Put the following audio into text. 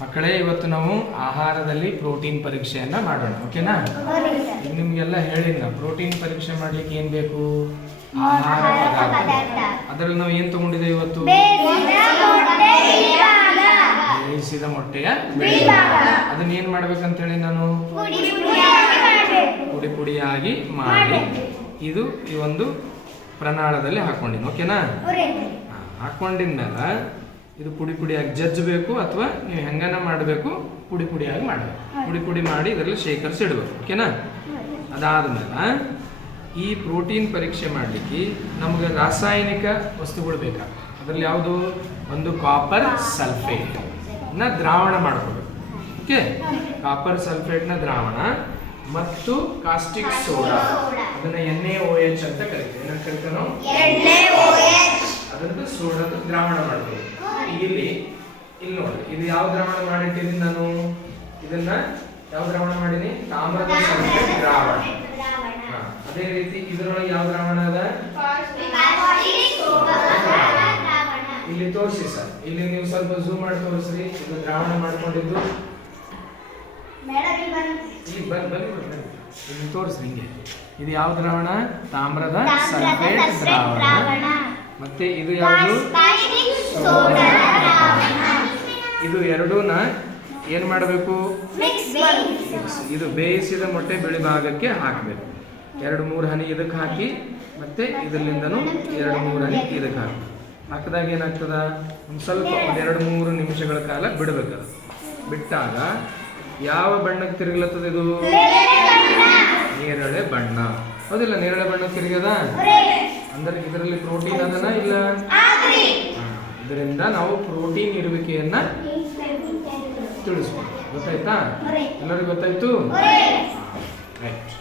ಮಕ್ಕಳೇ, ಇವತ್ತು ನಾವು ಆಹಾರದಲ್ಲಿ ಪ್ರೋಟೀನ್ ಪರೀಕ್ಷೆಯನ್ನ ಮಾಡೋಣ. ಓಕೆನಾ? ಈಗ ನಿಮ್ಗೆಲ್ಲ ಹೇಳಿನ ಪ್ರೋಟೀನ್ ಪರೀಕ್ಷೆ ಮಾಡ್ಲಿಕ್ಕೆ ಏನ್ ಬೇಕು? ಆಹಾರ ಪದಾರ್ಥ. ಅದರಲ್ಲಿ ನಾವು ಏನ್ ತಗೊಂಡಿದ್ದೇವೆ ಇವತ್ತು? ಬೇಯಿಸಿದ ಮೊಟ್ಟೆಯ ಬಿಳಿ ಭಾಗ. ಅದನ್ನ ಏನ್ ಮಾಡ್ಬೇಕಂತ ಹೇಳಿ ನಾನು ಪುಡಿ ಪುಡಿಯಾಗಿ ಮಾಡಿ ಇದು ಈ ಒಂದು ಪ್ರಣಾಳದಲ್ಲಿ ಹಾಕೊಂಡಿನಿ. ಓಕೆನಾ? ಹಾಕೊಂಡಿದ್ಮೇಲೆ ಇದು ಪುಡಿ ಪುಡಿಯಾಗಿ ಜಜ್ಜಬೇಕು ಅಥವಾ ನೀವು ಹೆಂಗನ ಮಾಡಬೇಕು, ಪುಡಿ ಪುಡಿಯಾಗಿ ಮಾಡಬೇಕು. ಪುಡಿ ಪುಡಿ ಮಾಡಿ ಇದರಲ್ಲಿ ಶೇಖರಿಸಿ ಇಡಬೇಕು. ಓಕೆನಾ? ಅದಾದ್ಮೇಲೆ ಈ ಪ್ರೋಟೀನ್ ಪರೀಕ್ಷೆ ಮಾಡಲಿಕ್ಕೆ ನಮಗೆ ರಾಸಾಯನಿಕ ವಸ್ತುಗಳು ಬೇಕಾಗ್ತದೆ. ಅದರಲ್ಲಿ ಯಾವುದು? ಒಂದು ಕಾಪರ್ ಸಲ್ಫೇಟ್ ನ ದ್ರಾವಣ ಮಾಡ್ಕೋಬೇಕು. ಓಕೆ, ಕಾಪರ್ ಸಲ್ಫೇಟ್ ನ ದ್ರಾವಣ ಮತ್ತು ಕಾಸ್ಟಿಕ್ ಸೋಡಾ, ಅದನ್ನ NaOH ಅಂತ ಕರಿತೀವಿ. ಏನಂತ ಕರಿತೀವಿ ನಾವು? ಅದನ್ನು ಸೋಡಾದ ದ್ರಾವಣ ಮಾಡಬೇಕು. ಇಲ್ಲಿ ನೋಡಿ, ಇದು ಯಾವ ದ್ರಾವಣ ಮಾಡಿಟ್ಟಿದ್ದೀನಿ ನಾನು? ಇದನ್ನ ಯಾವ ದ್ರಾವಣ ಮಾಡೀನಿ? ತಾಮ್ರದ ಸಲ್ಫೇಟ್ ದ್ರಾವಣ. ಅದೇ ರೀತಿ ಇದರೊಳಗೆ ಯಾವ ದ್ರಾವಣ ಅದ? ಇಲ್ಲಿ ತೋರಿಸಿ ಸರ್, ಇಲ್ಲಿ ನೀವು ಸ್ವಲ್ಪ ಝೂಮ್ ಮಾಡಿ ತೋರಿಸ್ರಿ. ಇದು ದ್ರಾವಣ ಮಾಡ್ಕೊಂಡಿದ್ದು ಇಲ್ಲಿ ತೋರಿಸ್ರಿ. ಹಿಂಗೆ ಇದು ಯಾವ ದ್ರಾವಣ? ತಾಮ್ರದ ಸಲ್ಫೇಟ್ ದ್ರಾವಣ. ಮತ್ತೆ ಇದು ಯಾವುದು? ಇದು ಎರಡೂನ ಏನ್ ಮಾಡಬೇಕು? ಇದು ಬೇಯಿಸಿದ ಮೊಟ್ಟೆ ಬಿಳಿ ಭಾಗಕ್ಕೆ ಹಾಕಬೇಕು. 2-3 ಹನಿ ಇದಕ್ಕೆ ಹಾಕಿ, ಮತ್ತೆ ಇದರಿಂದನೂ 2-3 ಹನಿ ಇದಕ್ಕೆ ಹಾಕಿ. ಹಾಕಿದಾಗ ಏನಾಗ್ತದ? ಒಂದು ಸ್ವಲ್ಪ 2-3 ನಿಮಿಷಗಳ ಕಾಲ ಬಿಡಬೇಕು. ಬಿಟ್ಟಾಗ ಯಾವ ಬಣ್ಣಕ್ಕೆ ತಿರುಗಲತ್ತದ? ಇದು ನೇರಳೆ ಬಣ್ಣ. ಹೌದಿಲ್ಲ? ನೇರಳೆ ಬಣ್ಣ ತಿರುಗದ ಅಂದ್ರೆ ಇದರಲ್ಲಿ ಪ್ರೋಟೀನ್ ಅದನ್ನ ಇಲ್ಲ. ಇದರಿಂದ ನಾವು ಪ್ರೋಟೀನ್ ಇರುವಿಕೆಯನ್ನ ತಿಳಿಸ್ಬೋದು. ಗೊತ್ತಾಯ್ತಾ? ಎಲ್ಲರಿಗೂ ಗೊತ್ತಾಯ್ತು? ರೈಟ್.